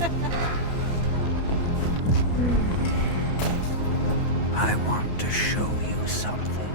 I want to show you something.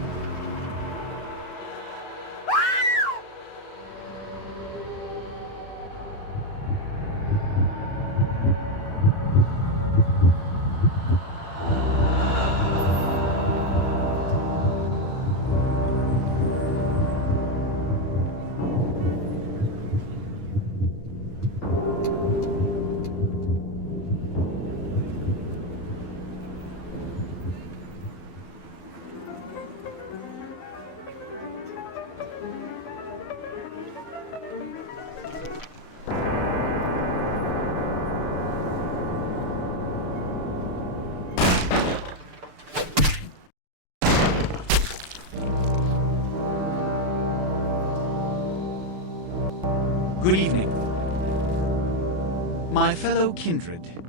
Good evening. My fellow kindred,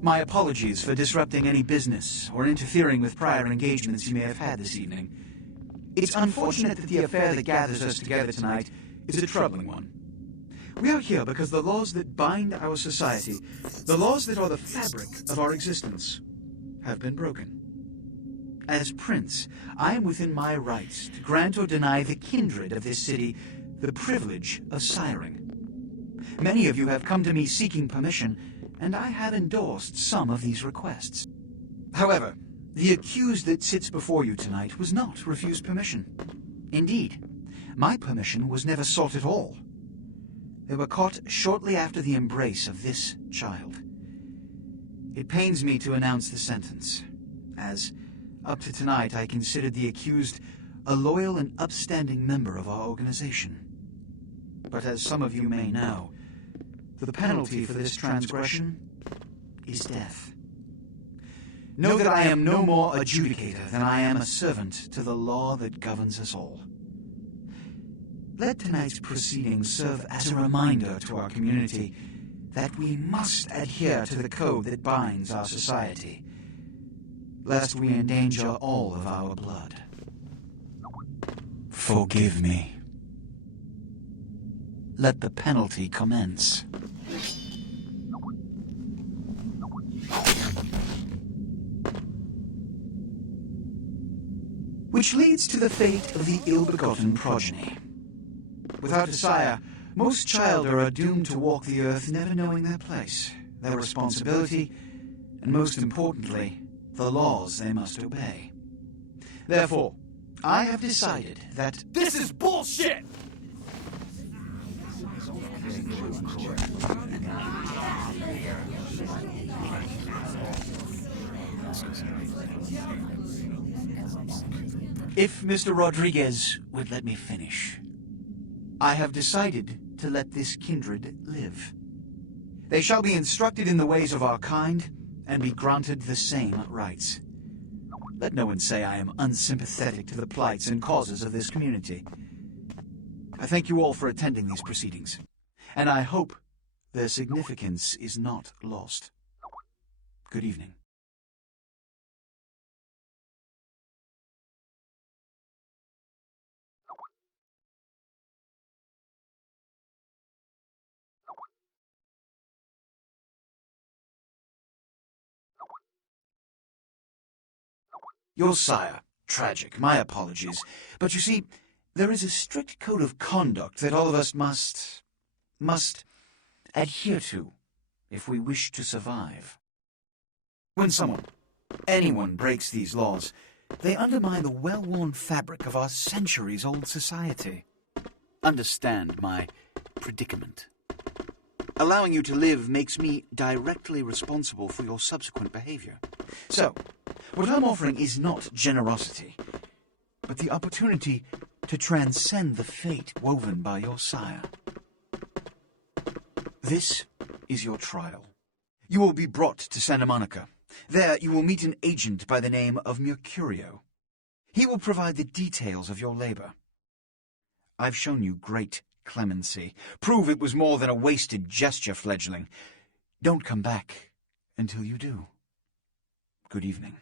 my apologies for disrupting any business or interfering with prior engagements you may have had this evening. It's unfortunate that the affair that gathers us together tonight is a troubling one. We are here because the laws that bind our society, the laws that are the fabric of our existence, have been broken. As Prince, I am within my rights to grant or deny the kindred of this city the privilege of siring. Many of you have come to me seeking permission, and I have endorsed some of these requests. However, the accused that sits before you tonight was not refused permission. Indeed, my permission was never sought at all. They were caught shortly after the embrace of this child. It pains me to announce the sentence, as up to tonight I considered the accused a loyal and upstanding member of our organization. But as some of you may know, the penalty for this transgression is death. Know that I am no more adjudicator than I am a servant to the law that governs us all. Let tonight's proceedings serve as a reminder to our community that we must adhere to the code that binds our society, lest we endanger all of our blood. Forgive me. Let the penalty commence. Which leads to the fate of the ill-begotten progeny. Without a sire, most children are doomed to walk the earth never knowing their place, their responsibility, and most importantly, the laws they must obey. Therefore, I have decided that This is bullshit! if Mr. Rodriguez would let me finish, I have decided to let this kindred live. They shall be instructed in the ways of our kind and be granted the same rights. Let no one say I am unsympathetic to the plights and causes of this community. I thank you all for attending these proceedings, and I hope their significance is not lost. Good evening. Your sire, tragic, my apologies. But you see, there is a strict code of conduct that all of us must adhere to if we wish to survive. When anyone breaks these laws, they undermine the well-worn fabric of our centuries-old society. Understand my predicament. Allowing you to live makes me directly responsible for your subsequent behavior. So, what I'm offering is not generosity, but the opportunity to transcend the fate woven by your sire. This is your trial. You will be brought to Santa Monica. There you will meet an agent by the name of Mercurio. He will provide the details of your labor. I've shown you great clemency. Prove it was more than a wasted gesture, fledgling. Don't come back until you do. Good evening.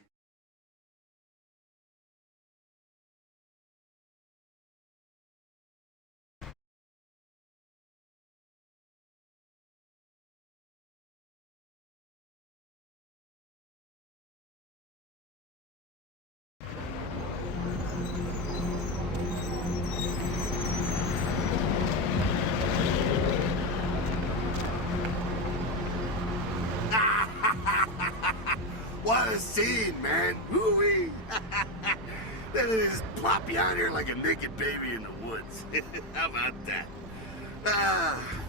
scene, man. Woo-wee. Then they just plop you out here like a naked baby in the woods. How about that?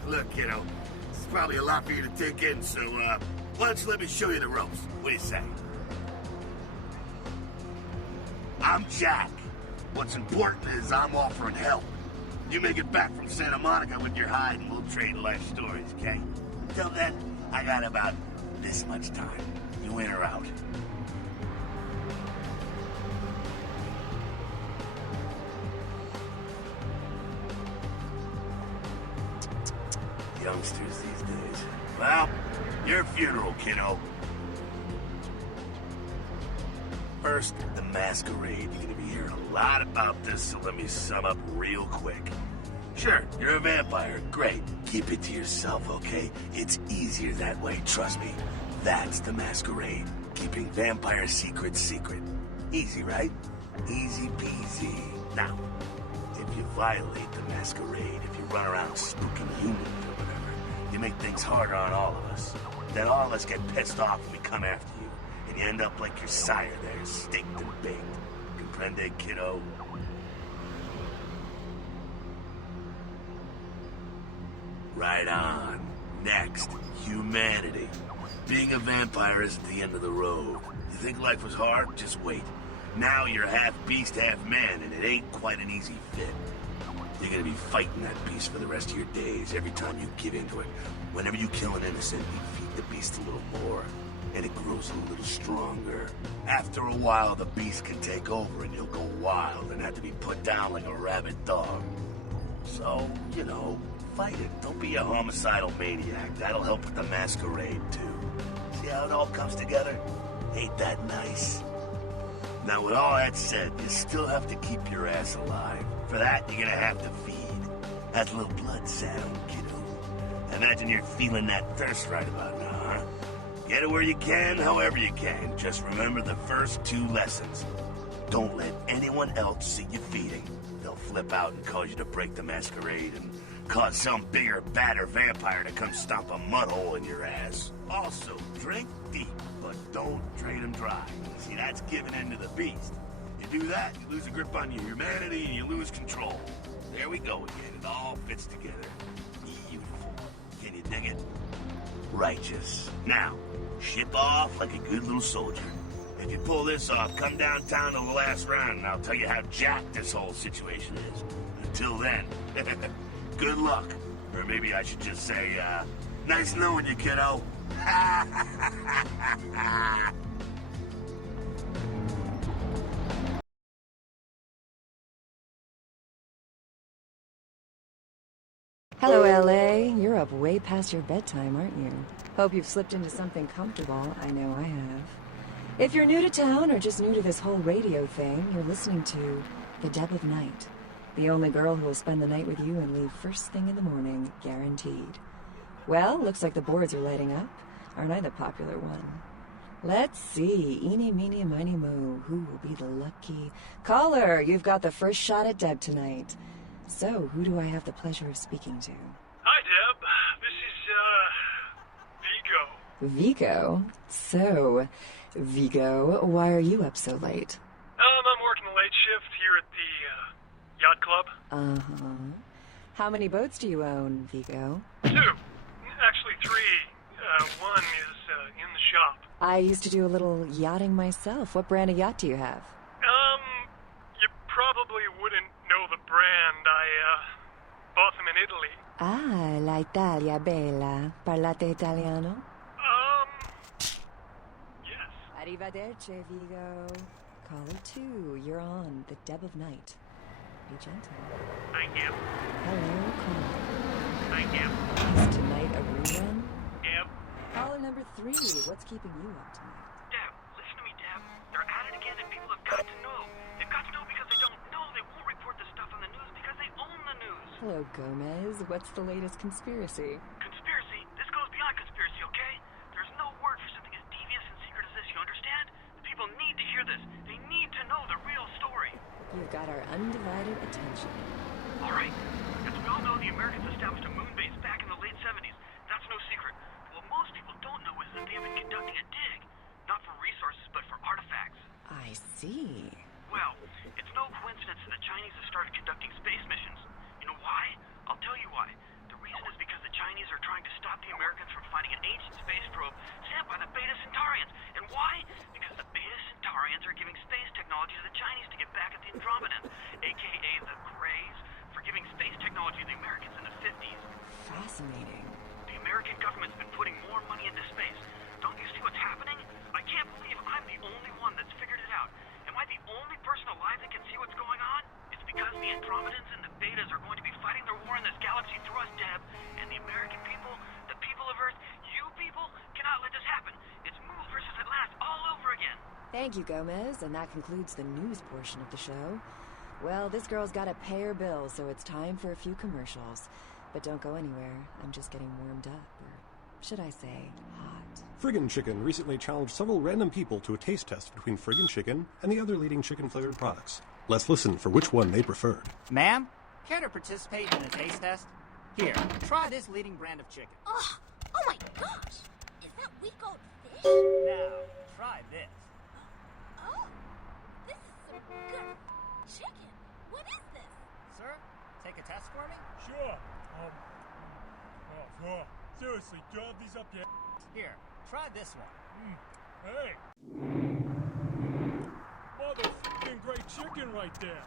Look, kiddo, it's probably a lot for you to take in, so, why don't you let me show you the ropes? What do you say? I'm Jack. What's important is I'm offering help. You make it back from Santa Monica with your hide and we'll trade life stories, okay? Until then, I got about this much time. You in or out? Youngsters these days. Well, your funeral, kiddo. First, the masquerade. You're gonna be hearing a lot about this, so let me sum up real quick. Sure, you're a vampire. Great. Keep it to yourself, okay? It's easier that way, trust me. That's the masquerade. Keeping vampire secrets secret. Easy, right? Easy peasy. Now, if you violate the masquerade, if you run around spooking humans or whatever, you make things harder on all of us. Then all of us get pissed off when we come after you, and you end up like your sire there, staked and baked. Comprende, kiddo? Right on. Next, humanity. Being a vampire isn't the end of the road. You think life was hard? Just wait. Now you're half beast, half man, and it ain't quite an easy fit. You're gonna be fighting that beast for the rest of your days, every time you give into it. Whenever you kill an innocent, you feed the beast a little more, and it grows a little stronger. After a while, the beast can take over, and you'll go wild and have to be put down like a rabid dog. So, you know, fight it. Don't be a homicidal maniac. That'll help with the masquerade, too. See how it all comes together? Ain't that nice? Now, with all that said, you still have to keep your ass alive. For that, you're gonna have to feed. That's a little blood sound, kiddo. Imagine you're feeling that thirst right about now, huh? Get it where you can, however you can. Just remember the first two lessons. Don't let anyone else see you feeding. They'll flip out and cause you to break the masquerade and cause some bigger, badder vampire to come stomp a mud hole in your ass. Also, drink deep, but don't drain them dry. See, that's giving in to the beast. You do that, you lose a grip on your humanity and you lose control. There we go again. It all fits together. Beautiful. Can you dig it? Righteous. Now, ship off like a good little soldier. If you pull this off, come downtown to the last round and I'll tell you how jacked this whole situation is. Until then, good luck. Or maybe I should just say, nice knowing you, kiddo. Hello, LA. You're up way past your bedtime, aren't you? Hope you've slipped into something comfortable. I know I have. If you're new to town or just new to this whole radio thing, you're listening to The Deb of Night. The only girl who will spend the night with you and leave first thing in the morning, guaranteed. Well, looks like the boards are lighting up. Aren't I the popular one? Let's see. Eeny, meeny, miny, mo. Who will be the lucky caller? You've got the first shot at Deb tonight. So, who do I have the pleasure of speaking to? Hi, Deb. This is, Vigo. Vigo? So, Vigo, why are you up so late? I'm working the late shift here at the, yacht club. Uh-huh. How many boats do you own, Vigo? 2. Actually, 3. One is, in the shop. I used to do a little yachting myself. What brand of yacht do you have? You probably wouldn't know the brand. I, bought them in Italy. Ah, la Italia bella. Parlate italiano? Yes. Arrivederci, Vigo. Caller 2, you're on The Deb of Night. Be gentle. Thank you. Hello, caller. Thank you. Is tonight a rerun? Deb. Caller number 3, what's keeping you up tonight? Deb, listen to me, Deb. They're at it again and people have got to know. They've got to know because they don't know. They won't report the stuff on the news because they own the news. Hello, Gomez. What's the latest conspiracy? Conspiracy? This goes beyond conspiracy, okay? There's no word for something as devious and secret as this, you understand? The people need to hear this. They need to know the real story. You've got our undivided attention. All right. As we all know, the Americans established a moon base back in the late 70s. That's no secret. What most people don't know is that they have been conducting a dig. Not for resources, but see. Well, it's no coincidence that the Chinese have started conducting space missions. You know why? I'll tell you why. The reason is because the Chinese are trying to stop the Americans from finding an ancient space probe sent by the Beta Centaurians. And why? Because the Beta Centaurians are giving space technology to the Chinese to get back at the Andromedans, aka the Greys, for giving space technology to the Americans in the 50s. Fascinating. The American government's been putting more money into space. Don't you see what's happening? I can't believe I'm the only one that's figured it out. Am I the only person alive that can see what's going on? It's because the Andromedans and the Betas are going to be fighting their war in this galaxy through us, Deb. And the American people, the people of Earth, you people, cannot let this happen. It's Move versus Atlantis all over again. Thank you, Gomez, and that concludes the news portion of the show. Well, this girl's gotta pay her bills, so it's time for a few commercials. But don't go anywhere. I'm just getting warmed up, or should I say, hot. Friggin' Chicken recently challenged several random people to a taste test between Friggin' Chicken and the other leading chicken-flavored products. Let's listen for which one they preferred. Ma'am, care to participate in a taste test? Here, try this leading brand of chicken. Oh my gosh! Is that week-old fish? Now, try this. Oh, this is some good chicken. What is this? Sir, take a test for me? Sure. Seriously, drop these up your Here, try this one. Hey! Motherfucking great chicken right there.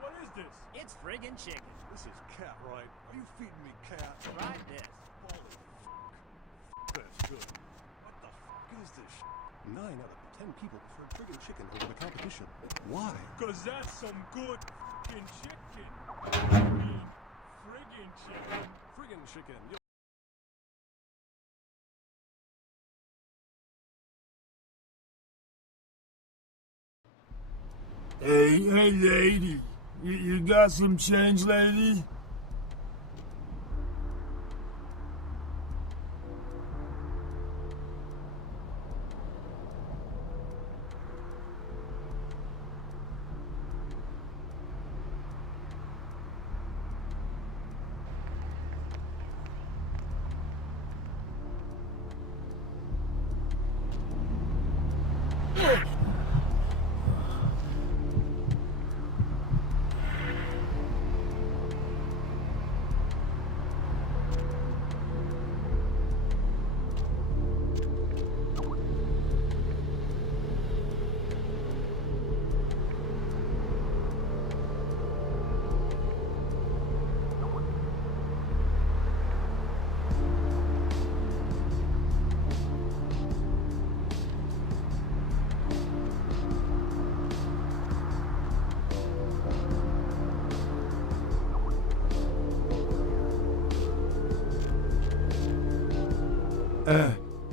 What is this? It's friggin' chicken. This is cat, right? Are you feeding me cat? Try this. Holy that's good. What the is this 9 out of 10 people preferred Friggin' Chicken over the competition. Why? Cause that's some good fucking chicken. I mean, friggin' chicken. Friggin' Chicken. Hey, lady. You got some change, lady?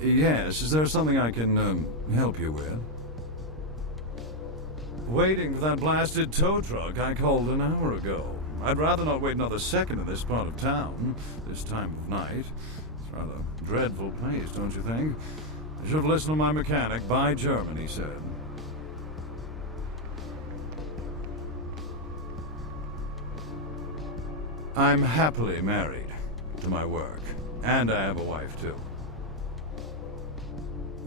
Yes, is there something I can, help you with? Waiting for that blasted tow truck I called an hour ago. I'd rather not wait another second in this part of town, this time of night. It's rather a dreadful place, don't you think? I should have listened to my mechanic. By German, he said. I'm happily married to my work, and I have a wife, too.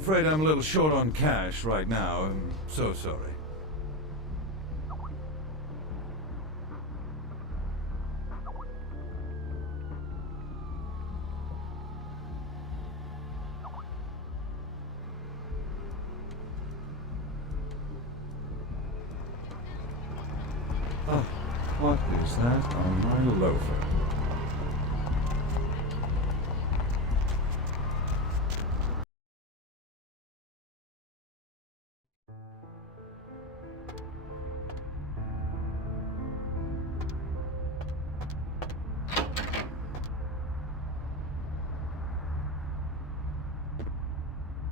Afraid I'm a little short on cash right now. I'm so sorry. Oh, what is that on my loafer?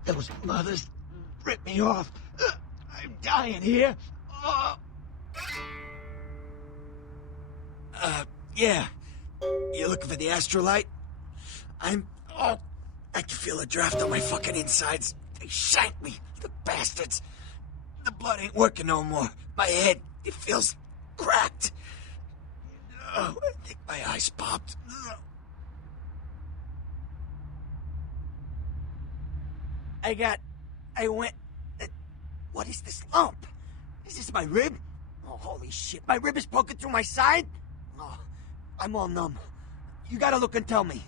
Those mothers ripped me off. I'm dying here. Yeah. You looking for the astrolite? I can feel a draft on my fucking insides. They shanked me, the bastards. The blood ain't working no more. My head, it feels cracked. Oh, I think my eyes popped. What is this lump? Is this my rib? Oh, holy shit, my rib is poking through my side? Oh, I'm all numb. You gotta look and tell me.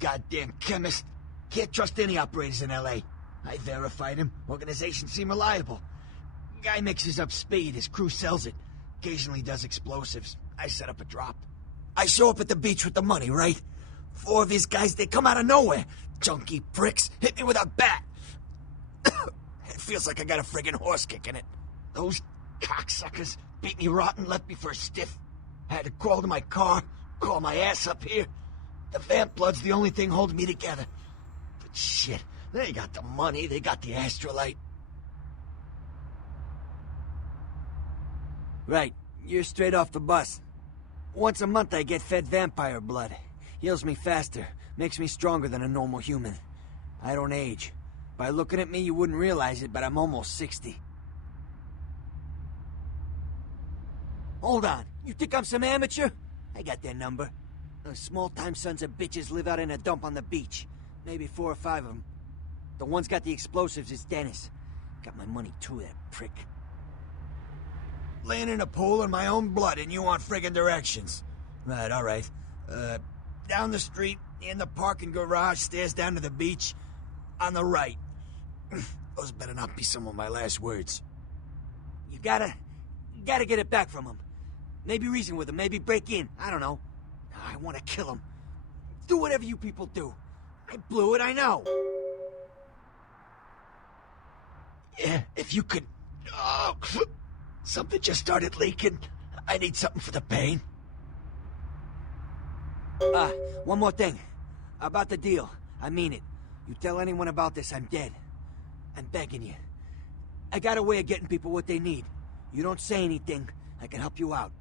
Goddamn chemist. Can't trust any operators in LA. I verified him. Organizations seem reliable. Guy mixes up speed, his crew sells it. Occasionally does explosives. I set up a drop. I show up at the beach with the money, right? 4 of his guys, they come out of nowhere. Junky pricks, hit me with a bat. It feels like I got a friggin' horse kick in it. Those cocksuckers beat me rotten, left me for a stiff. I had to crawl to my car, crawl my ass up here. The vamp blood's the only thing holding me together. But shit, they got the money, they got the astrolite. Right, you're straight off the bus. Once a month I get fed vampire blood. Heals me faster, makes me stronger than a normal human. I don't age. By looking at me, you wouldn't realize it, but I'm almost 60. Hold on, you think I'm some amateur? I got their number. Those small-time sons of bitches live out in a dump on the beach. Maybe 4 or 5 of them. The one's got the explosives is Dennis. Got my money too, that prick. Laying in a pool in my own blood and you want friggin' directions. Right, alright. Down the street, in the parking garage, stairs down to the beach. On the right. Those better not be some of my last words. You gotta get it back from him. Maybe reason with him, maybe break in. I don't know. I want to kill him. Do whatever you people do. I blew it, I know. Yeah, if you could... Oh, something just started leaking. I need something for the pain. One more thing. About the deal. I mean it. You tell anyone about this, I'm dead. I'm begging you. I got a way of getting people what they need. You don't say anything, I can help you out.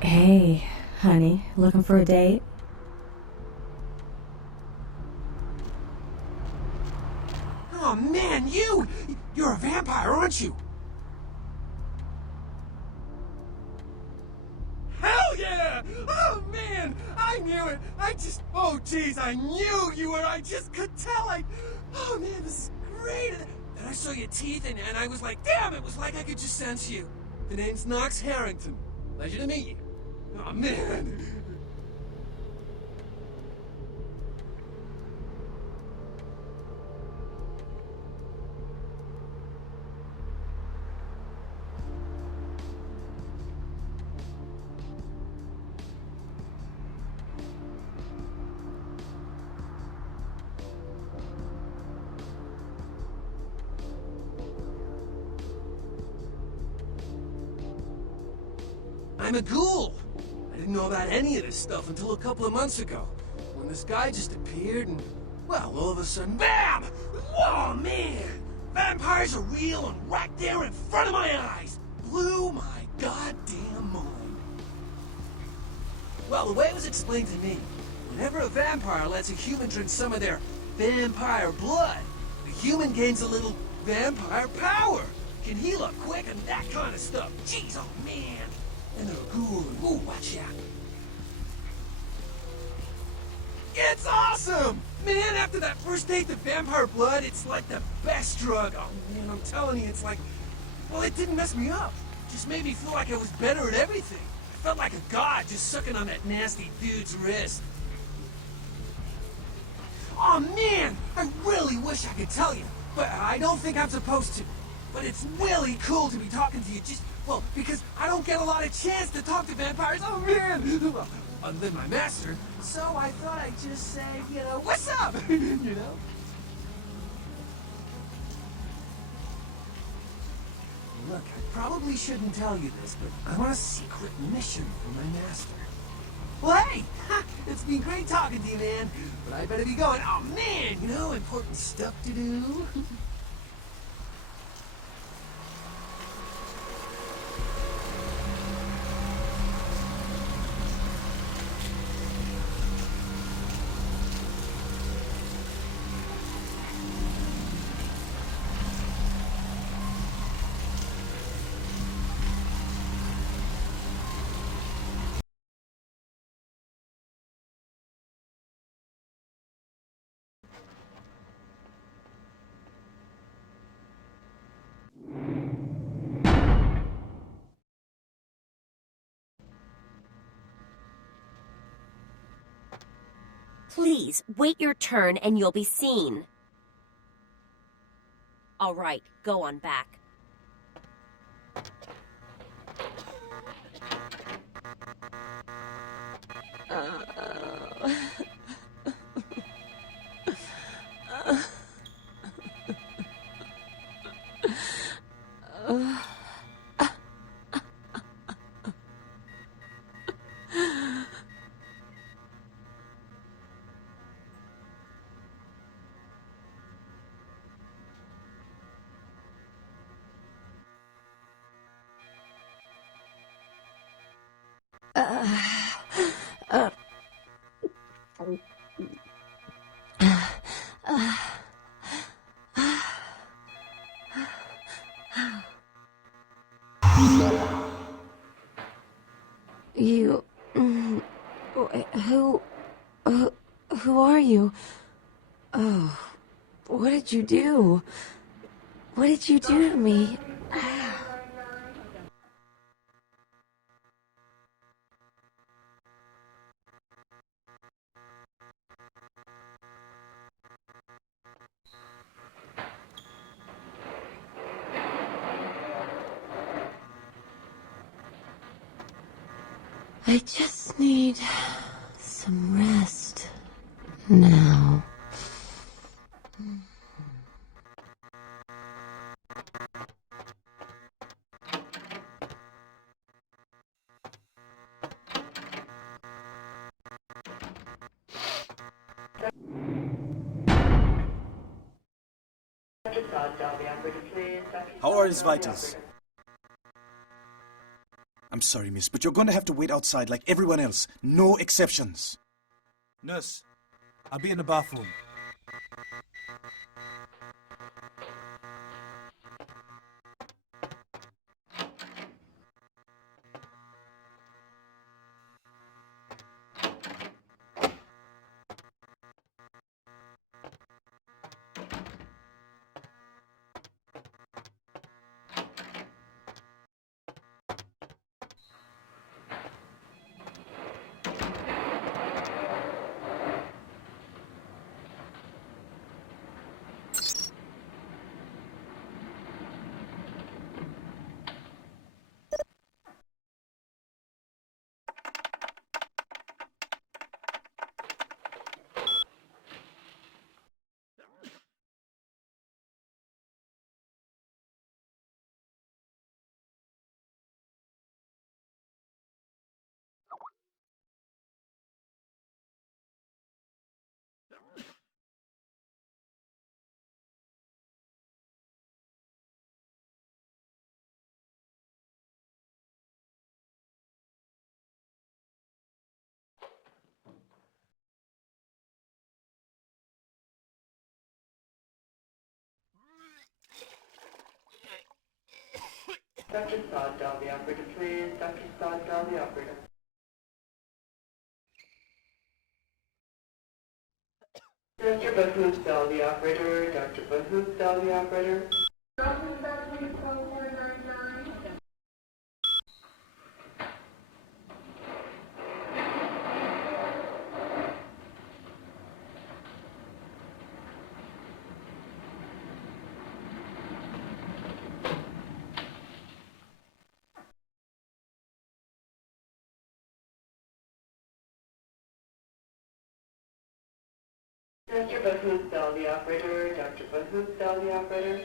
Hey, honey, looking for a date? Oh man, you're a vampire, aren't you? Hell yeah! Oh man, I knew it. Oh geez, I knew you were. I just could tell. Oh man, this is great. And I saw your teeth, and I was like, damn, it was like I could just sense you. The name's Knox Harrington. Pleasure to meet you. Oh man. I'm a ghoul. I didn't know about any of this stuff until a couple of months ago, when this guy just appeared and, well, all of a sudden, BAM! Whoa, man! Vampires are real and right there in front of my eyes! Blew my goddamn mind. Well, the way it was explained to me, whenever a vampire lets a human drink some of their vampire blood, the human gains a little vampire power, can heal up quick and that kind of stuff. Jeez, oh man! And they're a ghoul. Ooh, watch out. It's awesome! Man, after that first date to vampire blood, it's like the best drug. Oh man, I'm telling you, it's like... Well, it didn't mess me up. It just made me feel like I was better at everything. I felt like a god just sucking on that nasty dude's wrist. Oh man, I really wish I could tell you, but I don't think I'm supposed to. But it's really cool to be talking to you just... Well, because I don't get a lot of chance to talk to vampires. Oh, man! Well, other than my master. So I thought I'd just say, you know, what's up? You know? Look, I probably shouldn't tell you this, but I'm on a secret mission from my master. Well, hey! It's been great talking to you, man. But I better be going. Oh, man! You know, important stuff to do. Please, wait your turn and you'll be seen. All right, go on back. You... Who are you? Oh, what did you do? What did you do to me? I just need some rest now. How are his vitals? I'm sorry, miss, but you're going to have to wait outside like everyone else. No exceptions. Nurse, I'll be in the bathroom. Dr. Sod, dial the operator, please. Dr. Sod, dial the operator. Dr. Bahoop, dial the operator. Dr. Bahoop, dial the operator. Dr. Bahoop, dial the operator. Dr. Bahoop, dial the operator.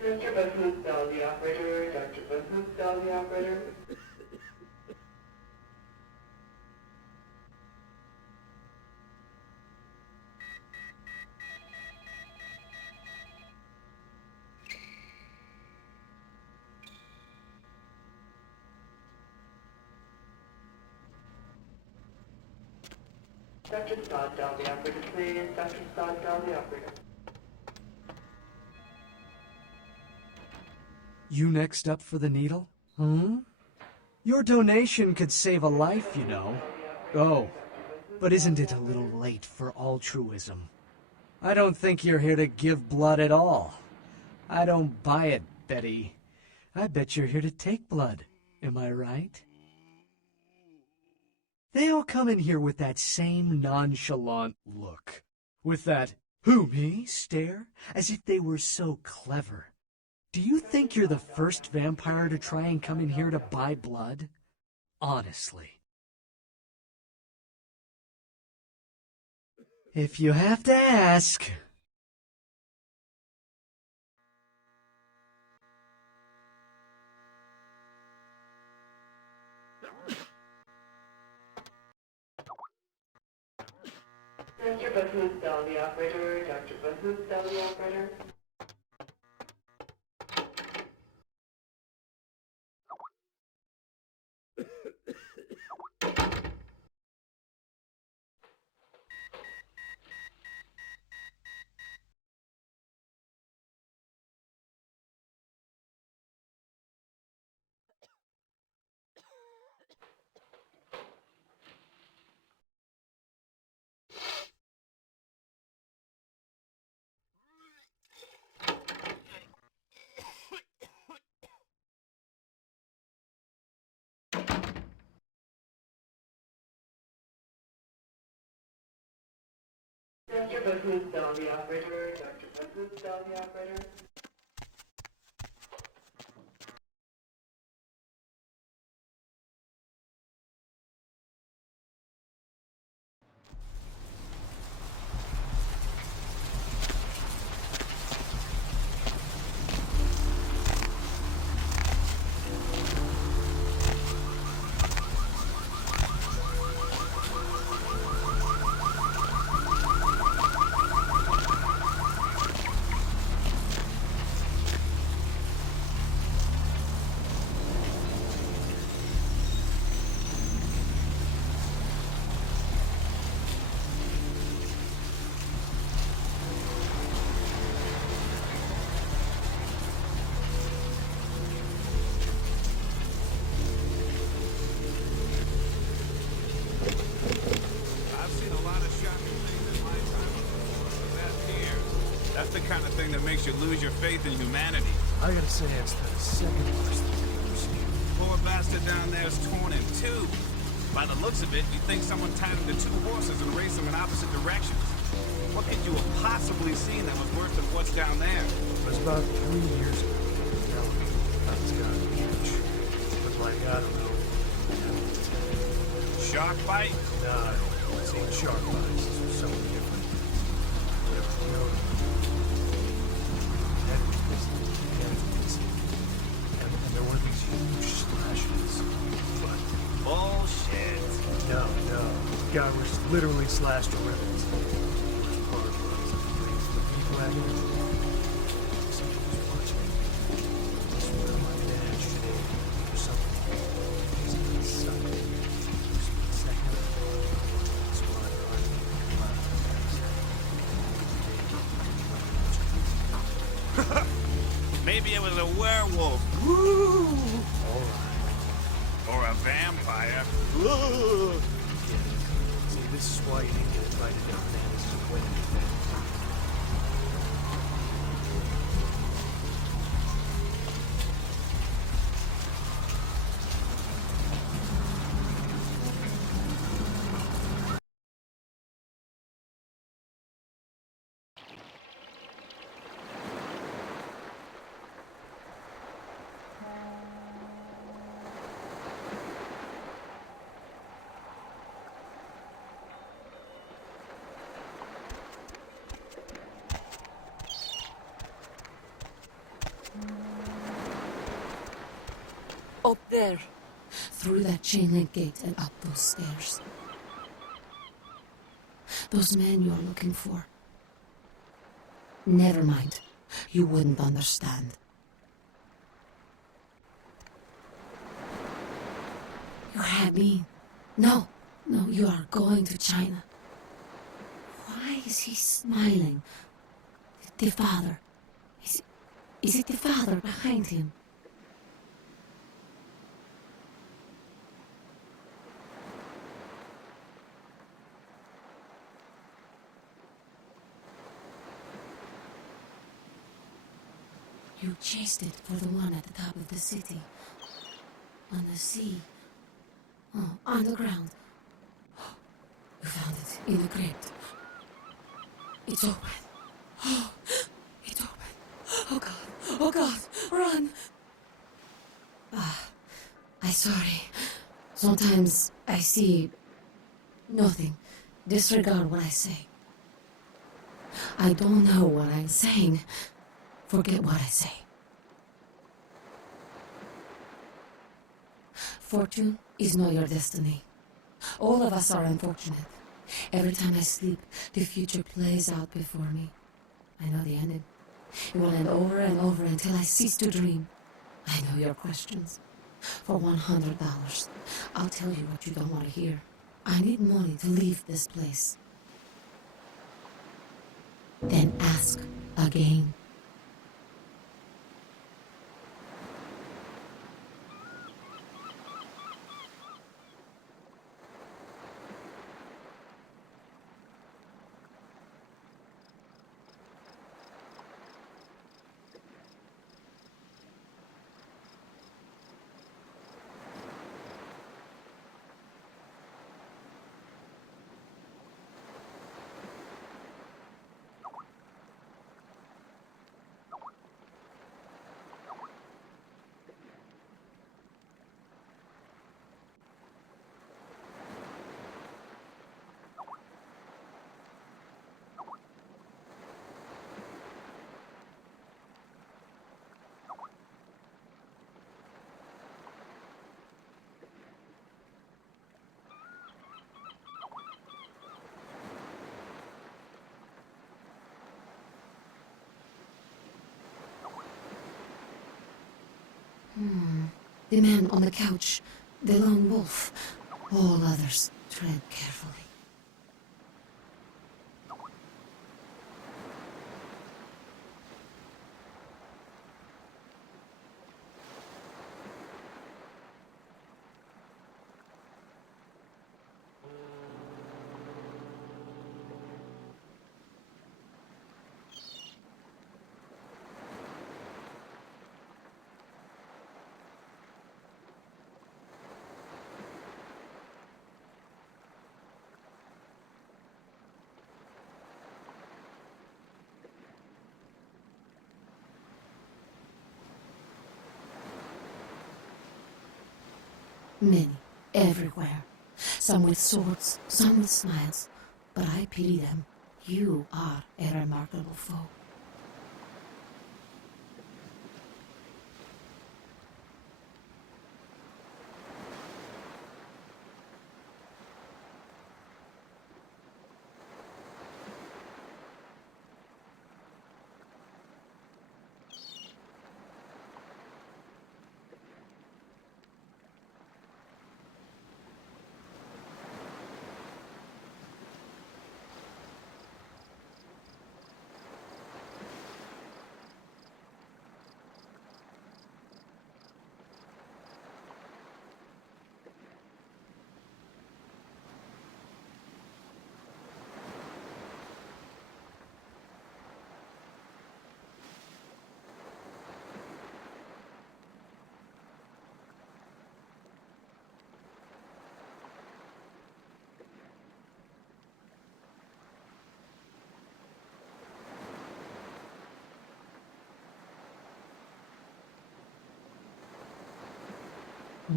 Dr. Buttonstall, the operator. Dr. Buttonstall, the operator. Dr. Stoddell, the operator, please. Dr. Stoddell, the operator. You next up for the needle? Your donation could save a life, you know. Oh, but isn't it a little late for altruism? I don't think you're here to give blood at all. I don't buy it, Betty. I bet you're here to take blood. Am I right? They all come in here with that same nonchalant look. With that, who, me, stare, as if they were so clever. Do you think you're the first vampire to try and come in here to buy blood? Honestly. If you have to ask. Dr. Buttonstall, the operator. Dr. Buttonstall, the operator. Dr. Buttonstall, the operator. Dr. Buttonstall, the operator. That's the kind of thing that makes you lose your faith in humanity. I gotta say, it's the second worst thing I've ever seen. Poor bastard down there is torn in two. By the looks of it, you'd think someone tied him to two horses and raced them in opposite directions. What could you have possibly seen that was worse than what's down there? It was about 3 years ago. I was got a beach. But like, I don't know. Shark bite? No, I don't see shark bites. This was something different. Whatever, you know. And there were these huge splashes. But bullshit. No. Guy was literally slashed to ribbons. The worst part was the people at it. Someone was watching me. I swear my dad should have or something. He's gonna suck it. For a second. That's why I Maybe it was a werewolf. Woo! Or a vampire. See, this is why you need to try to different ends to win anything. Up there. Through that chain link gate and up those stairs. Those men you're looking for. Never mind. You wouldn't understand. You had me. No, you are going to China. Why is he smiling? The father. Is it the father behind him? You chased it for the one at the top of the city. On the sea. Oh, on the ground. You found it in the crypt. It's open. Oh, it's open. Oh God. Oh God. Run. I'm sorry. Sometimes I see nothing. Disregard what I say. I don't know what I'm saying. Forget what I say. Fortune is not your destiny. All of us are unfortunate. Every time I sleep, the future plays out before me. I know the ending. It will end over and over until I cease to dream. I know your questions. For $100, I'll tell you what you don't want to hear. I need money to leave this place. Then ask again. The man on the couch, the lone wolf. All others tread carefully. Many, everywhere. Some with swords, some with smiles. But I pity them. You are a remarkable foe.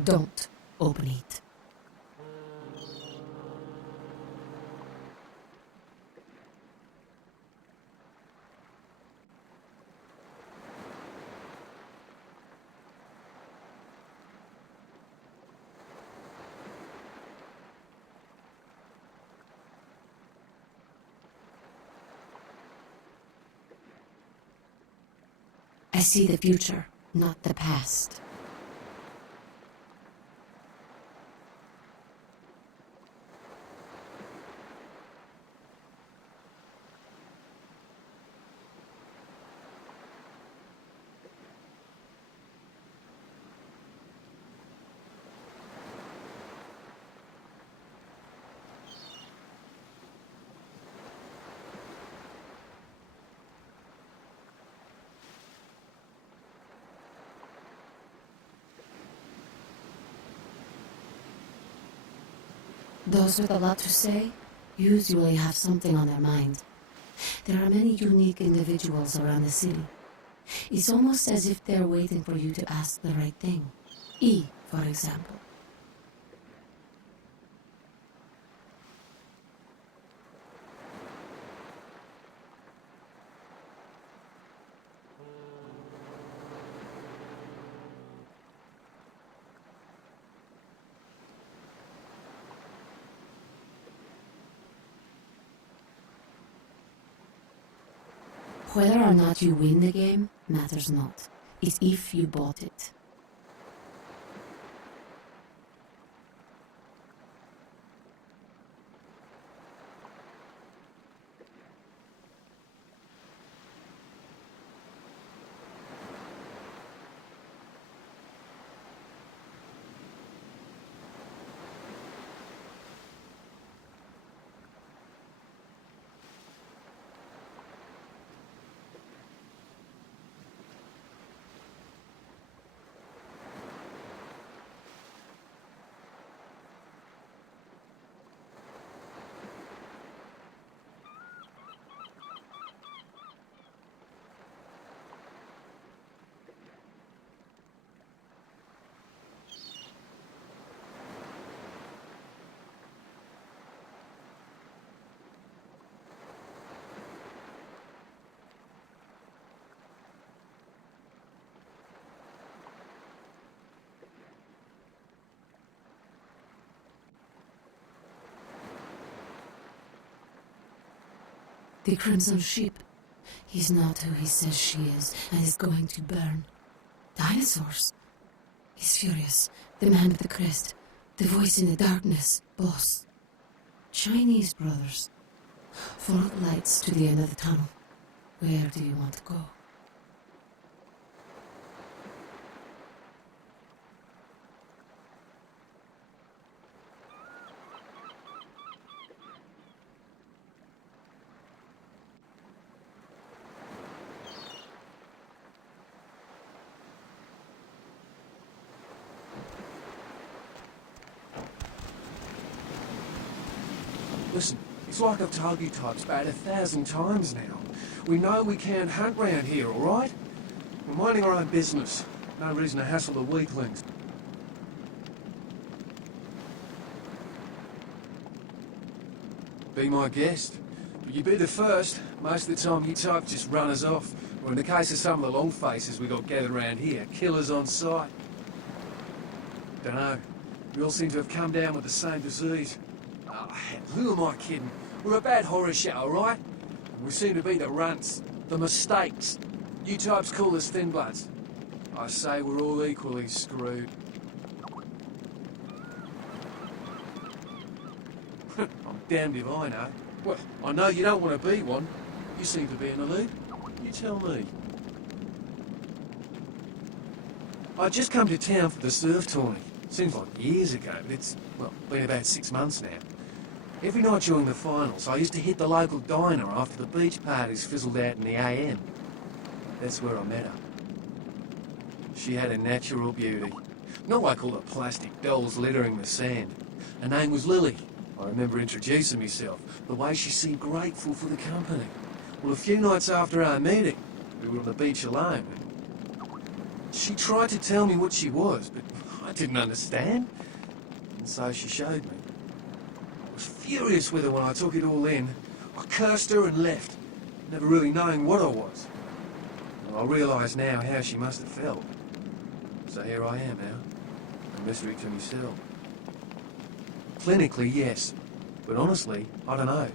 Don't open it. I see the future, not the past. Those with a lot to say usually have something on their mind. There are many unique individuals around the city. It's almost as if they're waiting for you to ask the right thing. E, for example. Whether or not you win the game matters not. It's if you bought it. The Crimson Sheep. He's not who he says she is, and is going to burn. Dinosaurs. He's furious. The man with the crest. The voice in the darkness. Boss. Chinese brothers. 4 lights to the end of the tunnel. Where do you want to go? Listen, it's like I've told you types about 1,000 times now. We know we can't hunt round here, all right? We're minding our own business. No reason to hassle the weaklings. Be my guest. But you be the first. Most of the time you types just run us off. Or in the case of some of the long faces we got gathered around here, killers on sight. Dunno. We all seem to have come down with the same disease. Oh, who am I kidding? We're a bad horror show, alright? We seem to be the runts, the mistakes. You types call us thin bloods. I say we're all equally screwed. I'm damned if I know. Well, I know you don't want to be one. You seem to be in the lead. You tell me. I just come to town for the surf tourney. Seems like years ago, but it's, well, been about 6 months now. Every night during the finals, I used to hit the local diner after the beach parties fizzled out in the AM. That's where I met her. She had a natural beauty. Not like all the plastic dolls littering the sand. Her name was Lily. I remember introducing myself, the way she seemed grateful for the company. Well, a few nights after our meeting, we were on the beach alone. She tried to tell me what she was, but I didn't understand. And so she showed me. I was furious with her when I took it all in. I cursed her and left, never really knowing what I was. Well, I realise now how she must have felt. So here I am now, a mystery to myself. Clinically, yes, but honestly, I don't know.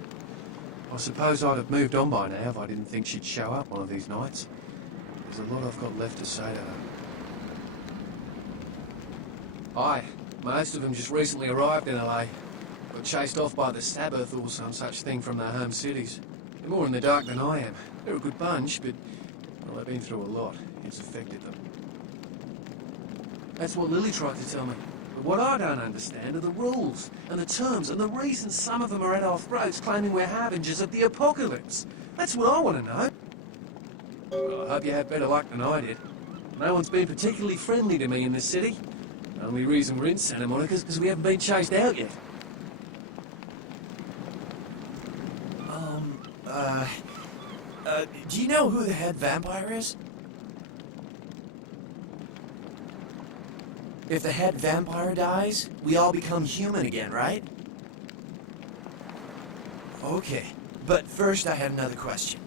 I suppose I'd have moved on by now if I didn't think she'd show up one of these nights. There's a lot I've got left to say to her. Aye, most of them just recently arrived in LA. Got chased off by the Sabbath or some such thing from their home cities. They're more in the dark than I am. They're a good bunch, but well, they've been through a lot. It's affected them. That's what Lily tried to tell me. But what I don't understand are the rules and the terms and the reasons some of them are at our throats claiming we're harbingers of the apocalypse. That's what I want to know. Well, I hope you have better luck than I did. No one's been particularly friendly to me in this city. The only reason we're in Santa Monica is because we haven't been chased out yet. Do you know who the head vampire is? If the head vampire dies, we all become human again, right? Okay, but first I had another question.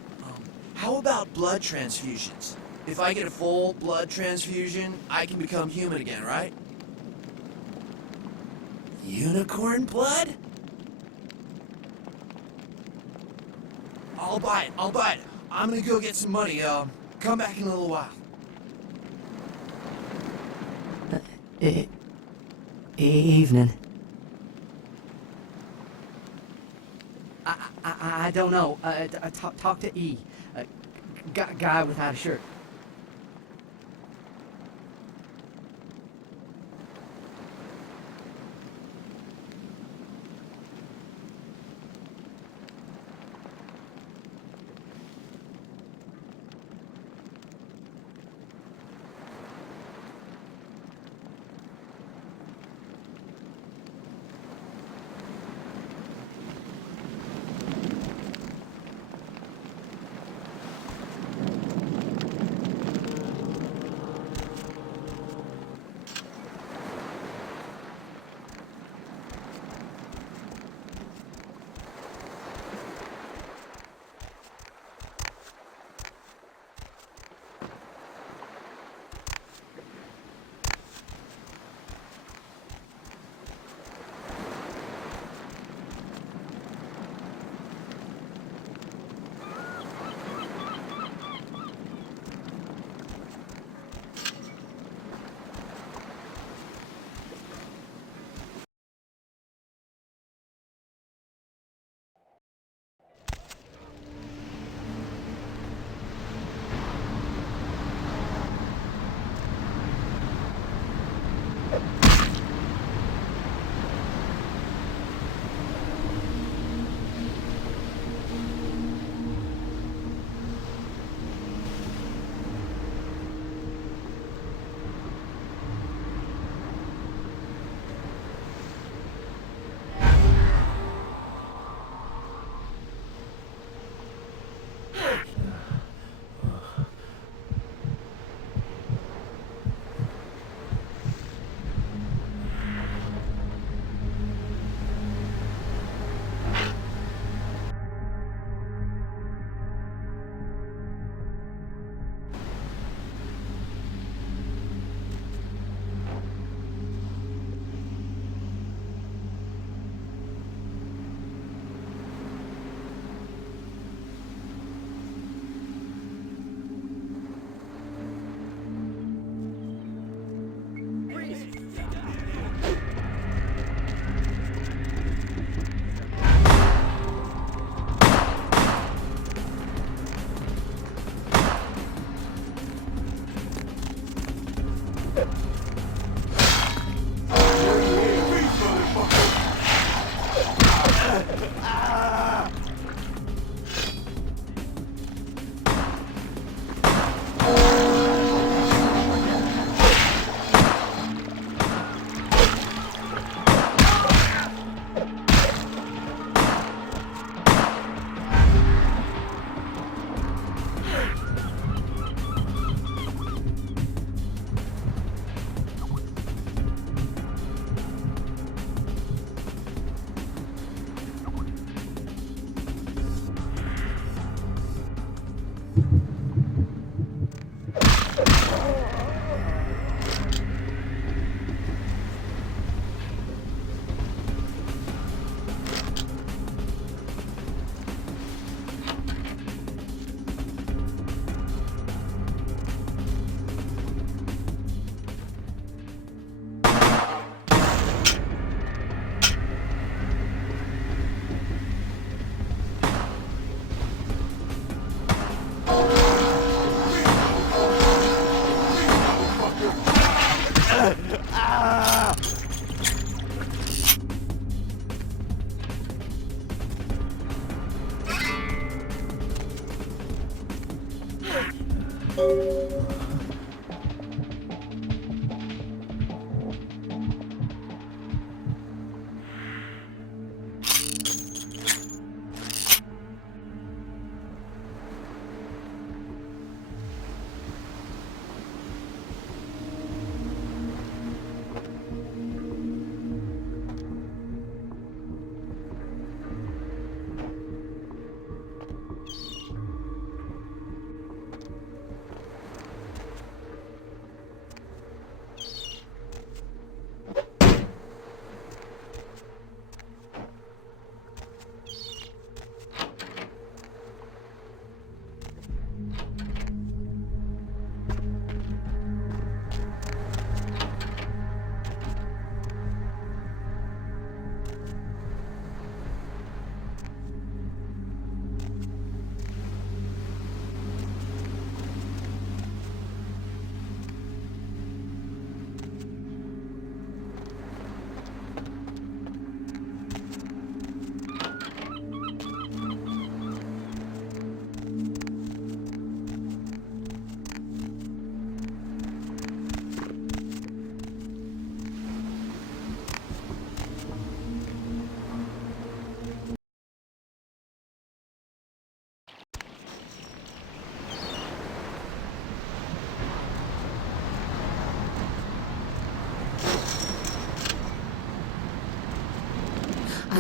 How about blood transfusions? If I get a full blood transfusion, I can become human again, right? Unicorn blood? I'll buy it. I'm gonna go get some money. Come back in a little while. Evening. I don't know. Talk to E. Guy without a shirt.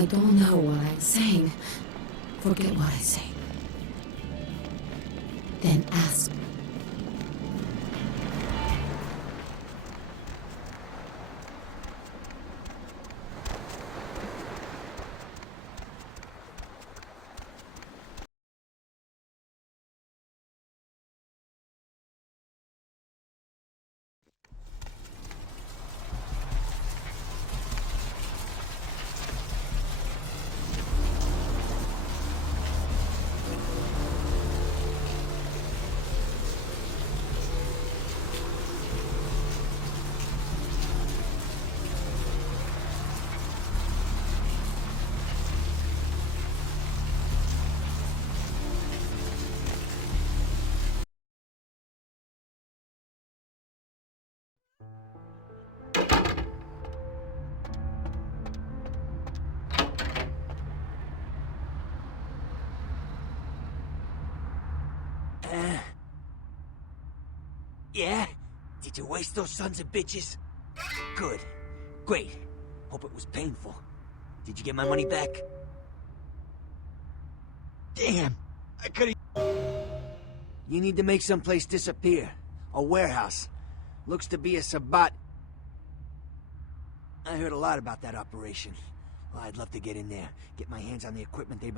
I don't know what I'm saying. Forget what I say. Then ask. Yeah? Did you waste those sons of bitches? Good. Great. Hope it was painful. Did you get my money back? Damn! I could've... You need to make someplace disappear. A warehouse. Looks to be a Sabbat. I heard a lot about that operation. Well, I'd love to get in there, get my hands on the equipment they...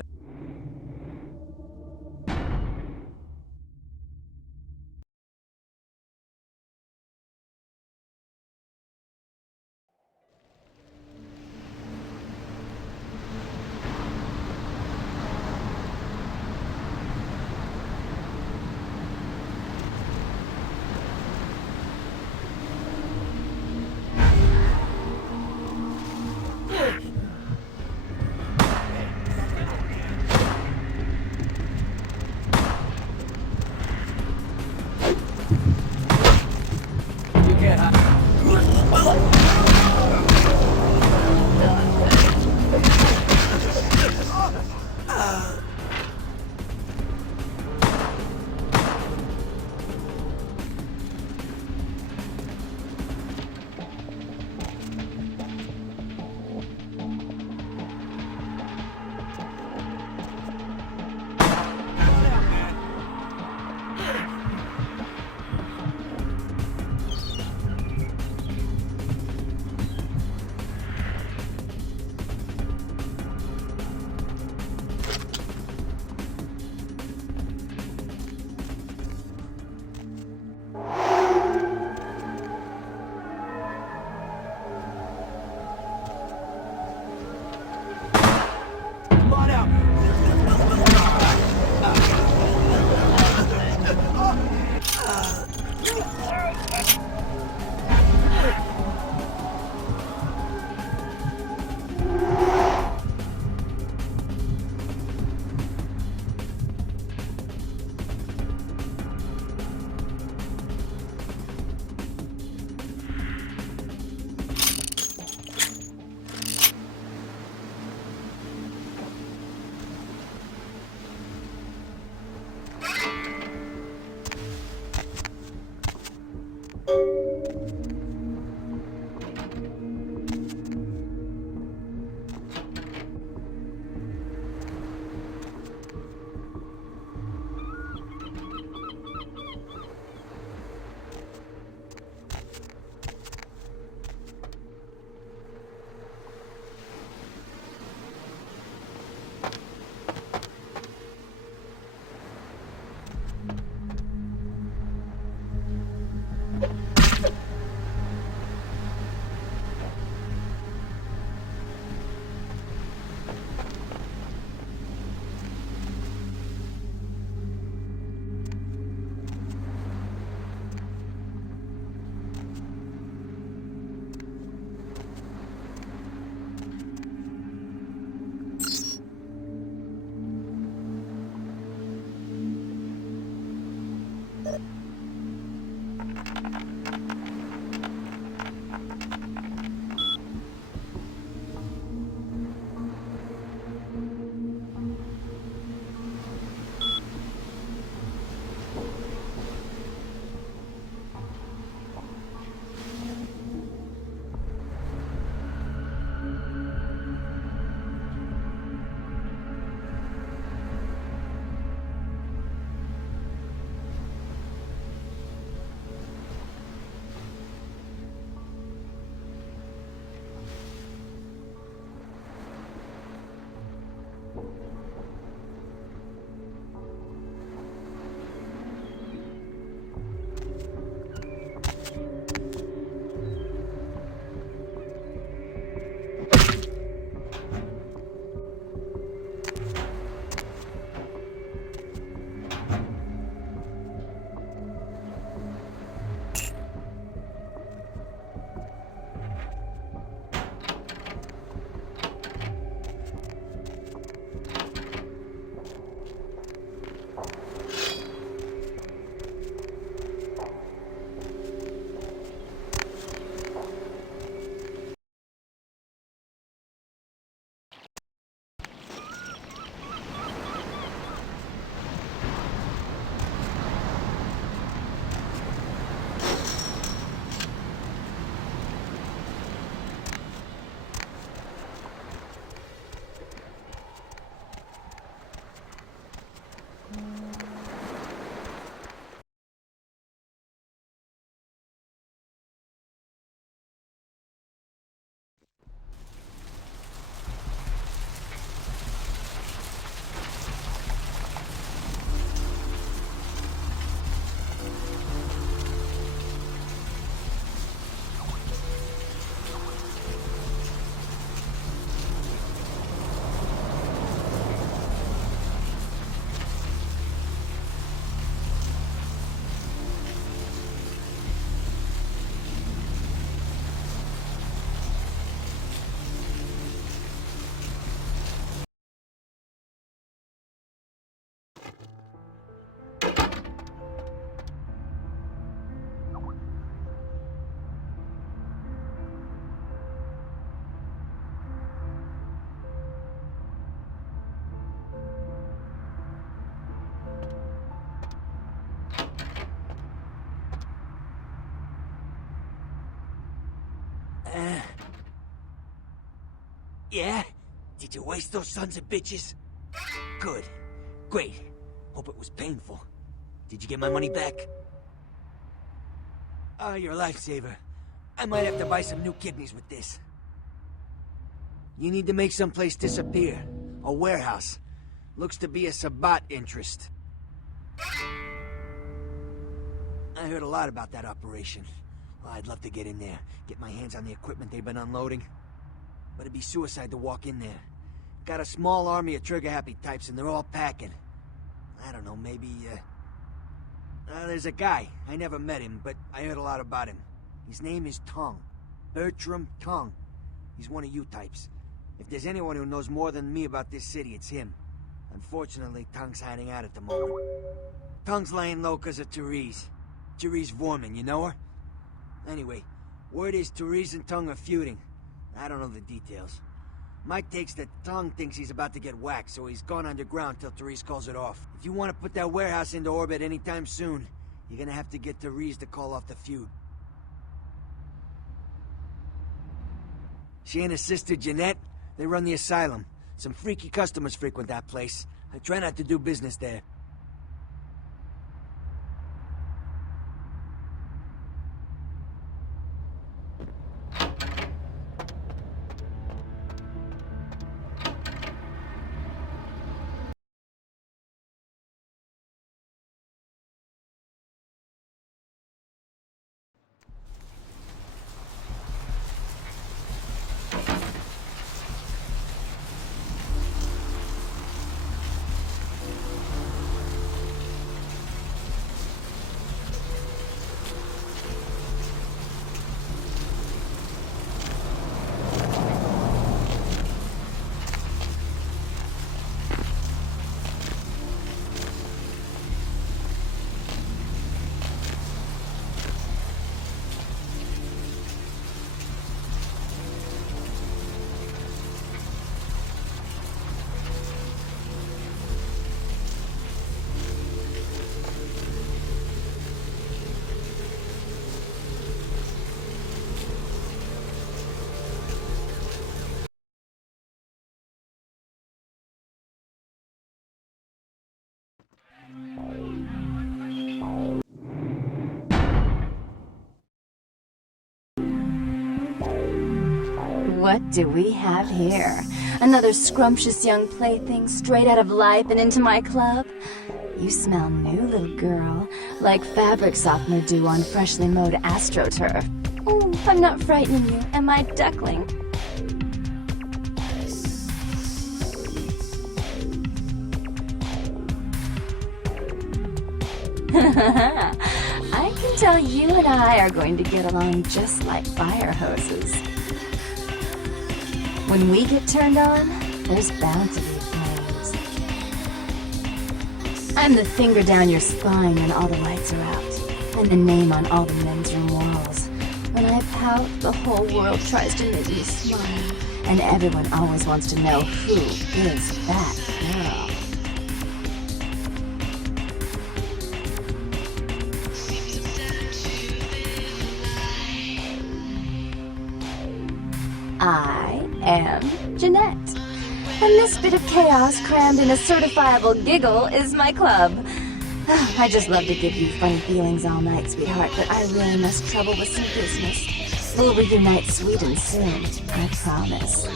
Yeah? Did you waste those sons of bitches? Good. Great. Hope it was painful. Did you get my money back? Oh, you're a lifesaver. I might have to buy some new kidneys with this. You need to make someplace disappear. A warehouse. Looks to be a Sabbat interest. I heard a lot about that operation. Well, I'd love to get in there, get my hands on the equipment they've been unloading. But it'd be suicide to walk in there. Got a small army of trigger-happy types, and they're all packing. I don't know, maybe, there's a guy. I never met him, but I heard a lot about him. His name is Tongue. Bertram Tongue. He's one of you types. If there's anyone who knows more than me about this city, it's him. Unfortunately, Tongue's hiding out at the moment. Tongue's laying low because of Therese. Therese Vorman, you know her? Anyway, word is Therese and Tongue are feuding. I don't know the details. My take's that Tongue thinks he's about to get whacked, so he's gone underground till Therese calls it off. If you want to put that warehouse into orbit anytime soon, you're gonna have to get Therese to call off the feud. She and her sister Jeanette, they run the asylum. Some freaky customers frequent that place. I try not to do business there. What do we have here? Another scrumptious young plaything straight out of life and into my club? You smell new, little girl, like fabric softener dew on freshly mowed astroturf. Oh, I'm not frightening you, am I, duckling? I can tell you and I are going to get along just like fire hoses. When we get turned on, there's bound to be flames. I'm the finger down your spine when all the lights are out, and the name on all the men's room walls. When I pout, the whole world tries to make me smile, and everyone always wants to know who is that girl. I am Jeanette, and this bit of chaos crammed in a certifiable giggle is my club. I just love to give you funny feelings all night, sweetheart, but I really must trouble with some business. We'll reunite sweet and soon, I promise.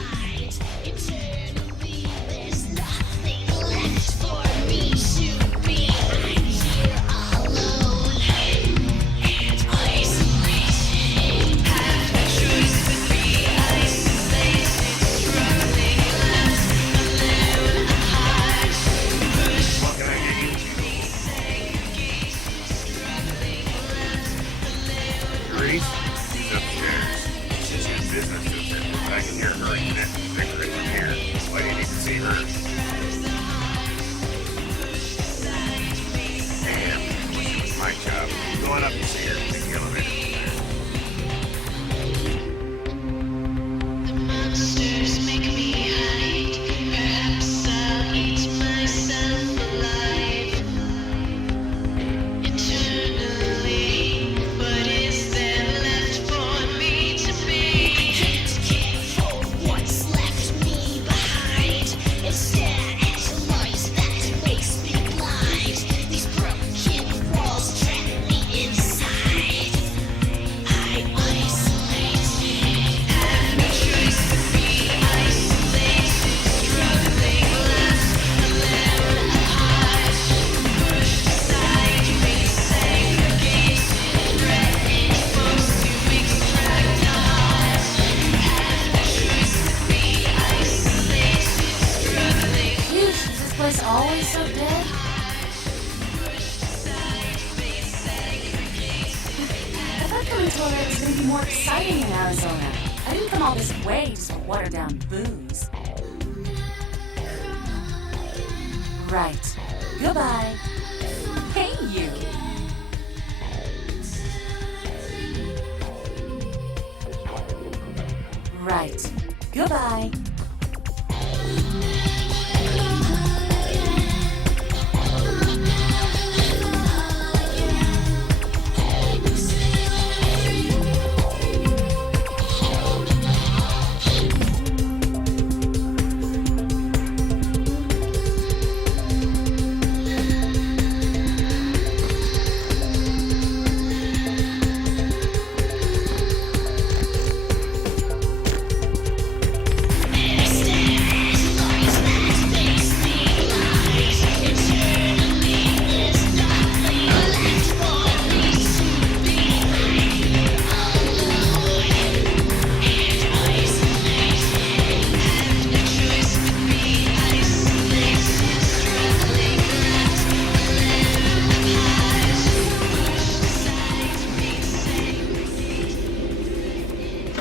What's left me? exciting in Arizona. I didn't come all this way just to water down booze. Right. Goodbye. Hey, you. Right. Goodbye.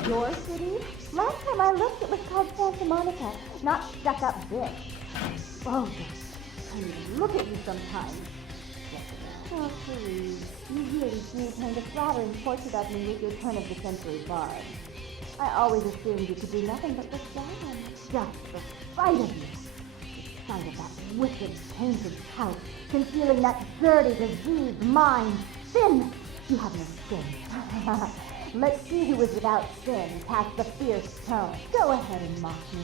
Your city? Last time I looked, it was called Santa Monica, not stuck-up bitch. Oh, I mean, look at you sometimes. Oh, please. You really do paint a flattering portrait of me with your turn-of-the-century barb. I always assumed you could do nothing but the sad. Just the sight of you. The sight of that wicked, tainted house, concealing that dirty, diseased mind. Sin! You have no sin. Let's see who is without sin past the fierce tone. Go ahead and mock me.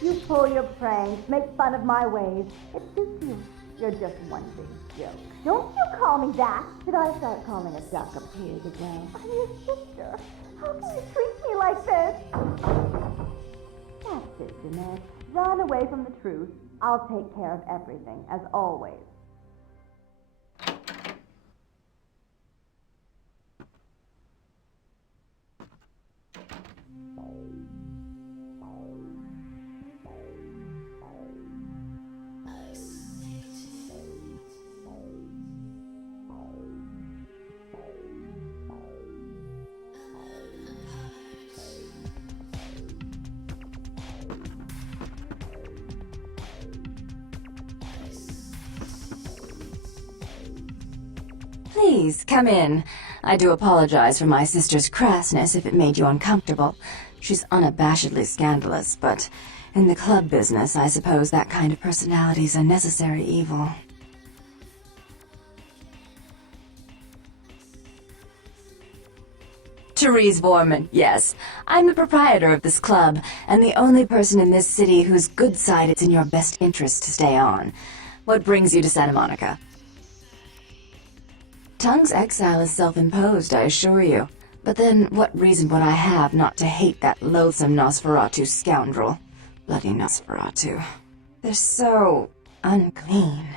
You pull your pranks, make fun of my ways. It suits you. You're just one big joke. Don't you call me that. Did I start calling a duck a pig again? I'm your sister. How can you treat me like this? That's it, Jeanette. Run away from the truth. I'll take care of everything, as always. Please, come in. I do apologize for my sister's crassness if it made you uncomfortable. She's unabashedly scandalous, but in the club business, I suppose that kind of personality's a necessary evil. Therese Vorman, yes. I'm the proprietor of this club, and the only person in this city whose good side it's in your best interest to stay on. What brings you to Santa Monica? Tongue's exile is self-imposed, I assure you. But then, what reason would I have not to hate that loathsome Nosferatu scoundrel? Bloody Nosferatu. They're so unclean.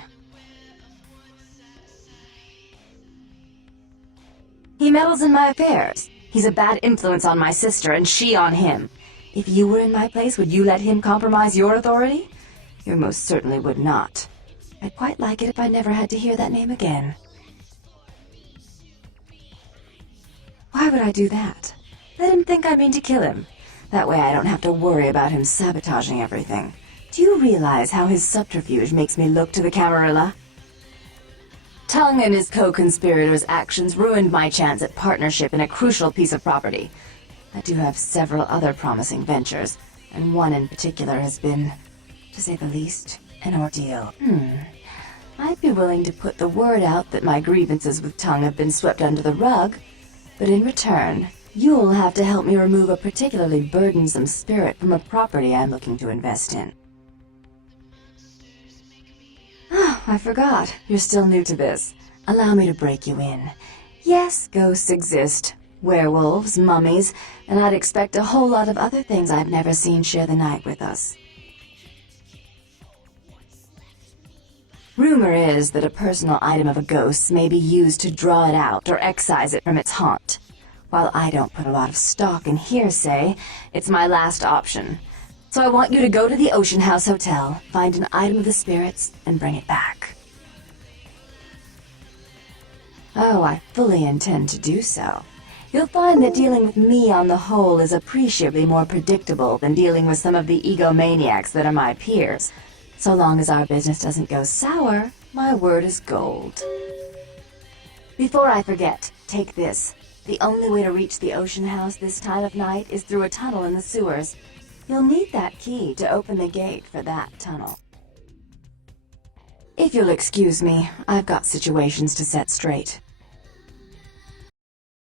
He meddles in my affairs. He's a bad influence on my sister, and she on him. If you were in my place, would you let him compromise your authority? You most certainly would not. I'd quite like it if I never had to hear that name again. Why would I do that? Let him think I mean to kill him. That way I don't have to worry about him sabotaging everything. Do you realize how his subterfuge makes me look to the Camarilla? Tongue and his co-conspirators' actions ruined my chance at partnership in a crucial piece of property. I do have several other promising ventures, and one in particular has been, to say the least, an ordeal. I'd be willing to put the word out that my grievances with Tongue have been swept under the rug, but in return, you'll have to help me remove a particularly burdensome spirit from a property I'm looking to invest in. Oh, I forgot. You're still new to this. Allow me to break you in. Yes, ghosts exist. Werewolves, mummies, and I'd expect a whole lot of other things I've never seen share the night with us. Rumor is that a personal item of a ghost's may be used to draw it out or excise it from its haunt. While I don't put a lot of stock in hearsay, it's my last option. So I want you to go to the Ocean House Hotel, find an item of the spirits, and bring it back. Oh, I fully intend to do so. You'll find that dealing with me on the whole is appreciably more predictable than dealing with some of the egomaniacs that are my peers. So long as our business doesn't go sour, my word is gold. Before I forget, take this. The only way to reach the ocean house this time of night is through a tunnel in the sewers. You'll need that key to open the gate for that tunnel. If you'll excuse me, I've got situations to set straight.